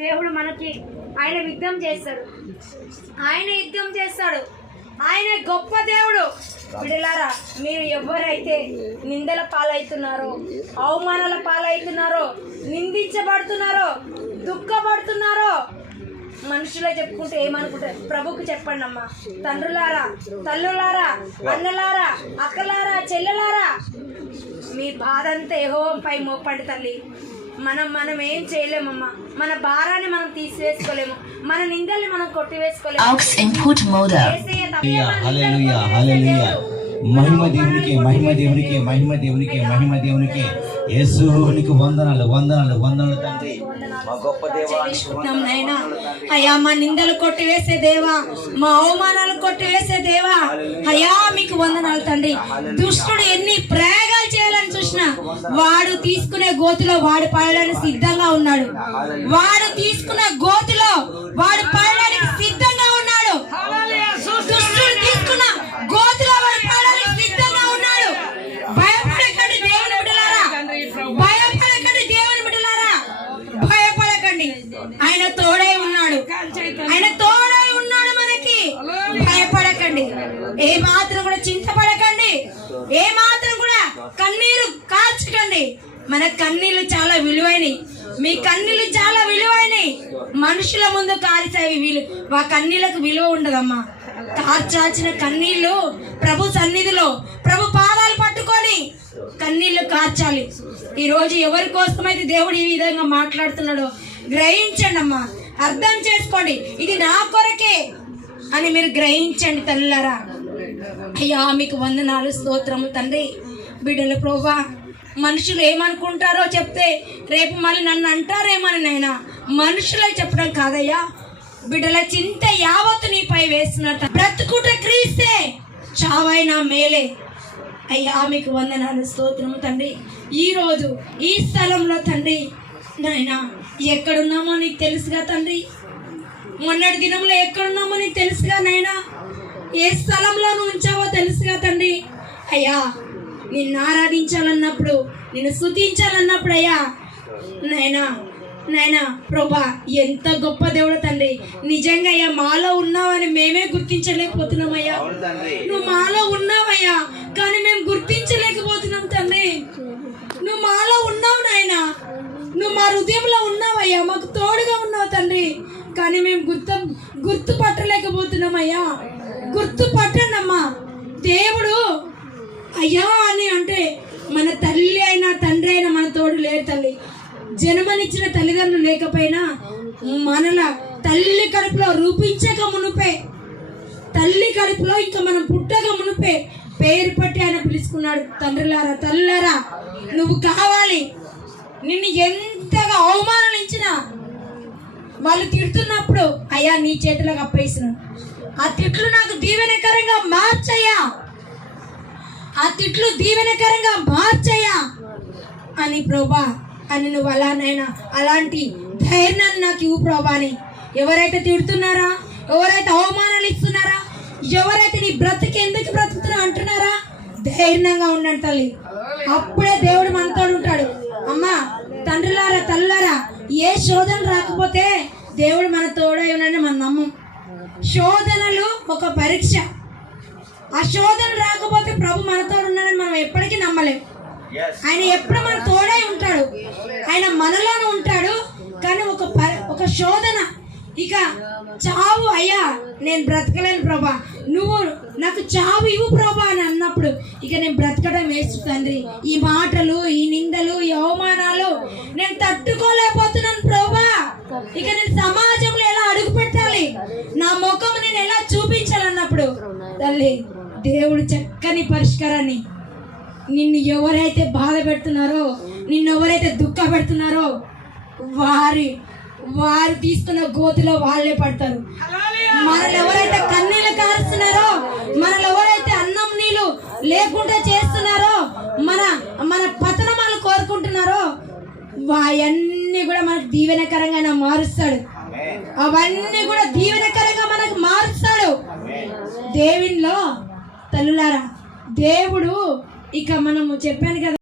దేవుడు మనకి ఆయన యుద్ధం చేస్తాడు. ఆయన యుద్ధం చేస్తాడు. ఆయన గొప్ప దేవుడు. బిడలారా మీరు ఎవరైతే నిందల పాలవుతున్నారో అవమానాల పాలవుతున్నారో నిందించబడుతున్నారో దుఃఖపడుతున్నారో మనుషులే చెప్పుకుంటే ఏమనుకుంటారు? ప్రభుకు చెప్పండి అమ్మా. తండ్రులారా తల్లులారా అన్నలారా అక్కలారా చెల్లెలారా మీ బాధ అంతా మోపండి తల్లి. మనం మనం ఏం చేయలేమమ్మా. మన భారాన్ని మనం తీసివేసుకోలేము. మన నిందల్ని మనం కొట్టివేసుకోలేము. మహిమ దేవునికి మహిమ దేవునికి మహిమ దేవునికి మహిమ దేవునికి. యేసు నీకు వందనాలు వందనాలు వందనాలు తండ్రి. మా గొప్ప దేవానికి నాయనా. అయ్యా మా నిందలు కొట్టివేసే దేవా మా అవమానాలు కొట్టివేసే దేవా. అయ్యా మీకు వందనాలు తండ్రి. దుష్టుడు ఎన్ని ప్రయోగాలు చేయాలని చూసినా వాడు తీసుకునే గోతిలో వాడు పడడానికి సిద్ధంగా ఉన్నాడు. వాడు తీసుకున్న గోతిలో వాడు పడడానికి సిద్ధంగా ఉన్నాడు. దుష్టుడు తీసుకున్న గోతులో వాడు పడడానికి సిద్ధంగా ఉన్నాడు. భయపడకండి దేవుని బిడ్డలారా. భయపడకండి దేవుని బిడ్డలారా. భయపడకండి. ఆయన తోడై ఉన్నాడు ఆయన తోడై ఉన్నాడు మనకి. భయపడకండి. ఏ మాత్రం కూడా చింతపడకండి. ఏ మాత్రం కూడా కన్నీరు కార్చకండి. మన కన్నీళ్ళు చాలా విలువైనవి మీ కన్నీళ్ళు చాలా విలువైనవి మనుషుల ముందు కాల్చేవి విలు. ఆ కన్నీళ్ళకు విలువ ఉండదమ్మా. కార్చాల్సిన కన్నీళ్ళు ప్రభు సన్నిధిలో ప్రభు పాదాలు పట్టుకొని కన్నీళ్ళు కార్చాలి. ఈ రోజు ఎవరి కోసమైతే దేవుడు ఈ విధంగా మాట్లాడుతున్నాడో గ్రహించండి అమ్మా అర్థం చేసుకోండి. ఇది నా కొరకే అని మీరు గ్రహించండి తల్లారా. అయ్యా మీకు వందనాలు స్తోత్రము తండ్రి. బిడ్డల ప్రోవా మనుషులు ఏమనుకుంటారో చెప్తే రేపు మళ్ళీ నన్ను అంటారేమని నైనా మనుషులే చెప్పడం కాదయ్యా. బిడ్డల చింత యావత్తు నీపై వేస్తున్నట్ట బ్రతుకుట క్రీస్తే చావైనా మేలే. అయ్యా మీకు వందనాలు స్తోత్రము తండ్రి. ఈరోజు ఈ స్థలంలో తండ్రి నాయన ఎక్కడున్నామో నీకు తెలుసుగా తండ్రి. మొన్నటి దినంలో ఎక్కడున్నామో నీకు తెలుసుగా నాయనా. ఏ స్థలంలో నువ్వు ఉంచావో తెలుసుగా తండ్రి. అయ్యా నిన్ను ఆరాధించాలన్నప్పుడు నిన్ను స్తుతించాలన్నప్పుడు అయ్యా. నాయనా నాయనా ప్రభా ఎంత గొప్ప దేవుడు తండ్రి. నిజంగా అయ్యా మాలో ఉన్నావని మేమే గుర్తించలేకపోతున్నామయ్యా నువ్వు మాలో ఉన్నావయ్యా హృదయంలో ఉన్నావయ్యా మాకు తోడుగా ఉన్నావు తండ్రి. కానీ మేము గుర్తు గుర్తుపట్టలేకపోతున్నామయ్యా. గుర్తుపట్టండమ్మా. దేవుడు అయ్యా అని అంటే మన తల్లి అయినా తండ్రి అయినా మన తోడు లేరు తల్లి. జన్మనిచ్చిన తల్లిదండ్రులు లేకపోయినా మనల తల్లి కడుపులో రూపించక మునిపే తల్లి కడుపులో ఇంకా మనం పుట్టక మునిపే పేరు పట్టి ఆయన పిలుచుకున్నాడు. తండ్రిలారా తల్లారా నువ్వు కావాలి. నిన్ను ఎంత ఎంతగా ఇచ్చిన వాళ్ళు తిడుతున్నప్పుడు అయ్యా నీ చేతులకు అప్పేసిన ఆ తిట్లు నాకు దీవెనకరంగా మార్చయ్యా. ఆ తిట్లు దీవెనకరంగా మార్చయ్యా. అని ప్రభా అని నువ్వు అలానైనా అలాంటి ధైర్యాన్ని నాకు ఇవ్వు ప్రభా అని. ఎవరైతే తిడుతున్నారా? ఎవరైతే అవమానాలు ఇస్తున్నారా? ఎవరైతే నీ బ్రతికి ఎందుకు బ్రతుకుతున్నా అంటున్నారా? ధైర్యంగా ఉండండి తల్లి. అప్పుడే దేవుడు మనతో ఉంటాడు. ఏ శోధన రాకపోతే దేవుడు మన తోడై ఉన్నాడని మనం నమ్మం. శోధనలు ఒక పరీక్ష. ఆ శోధన రాకపోతే ప్రభు మనతో ఉన్నాడని మనం ఎప్పటికీ నమ్మలేం. ఆయన ఎప్పుడు మన తోడై ఉంటాడు. ఆయన మనలోనే ఉంటాడు. కానీ ఒక ప- ఒక శోధన. ఇక చావు అయ్యా నేను బ్రతకలేను ప్రభా. నువ్వు నాకు చావు ఇవ్వు ప్రభా అని అన్నప్పుడు ఇక నేను బ్రతకడం వేస్ట్ తండ్రి. ఈ మాటలు ఈ నిందలు ఈ అవమానాలు ఇక నేను సమాజంలో ఎలా అడుగు పెట్టాలి? నా ముఖం నేను ఎలా చూపించాలన్నప్పుడు? తల్లి దేవుడు చక్కని పరిష్కారాన్ని నిన్ను ఎవరైతే బాధ పెడుతున్నారో నిన్ను ఎవరైతే దుఃఖ పెడుతున్నారో వారి వారు తీసుకున్న గోతిలో వాళ్ళే పడతారు. మనల్ని ఎవరైతే కన్నీళ్ళు కారుస్తున్నారో మనల్ని ఎవరైతే అన్నం నీళ్ళు లేకుండా చేస్తున్నారో మన మన పతనమాలు కోరుకుంటున్నారో అవన్నీ కూడా మనకు దీవెనకరంగా ఆయన మారుస్తాడు అవన్నీ కూడా దీవెనకరంగా మనకు మారుస్తాడు. దేవునిలో తల్లులారా దేవుడు ఇక మనము చెప్పాను కదా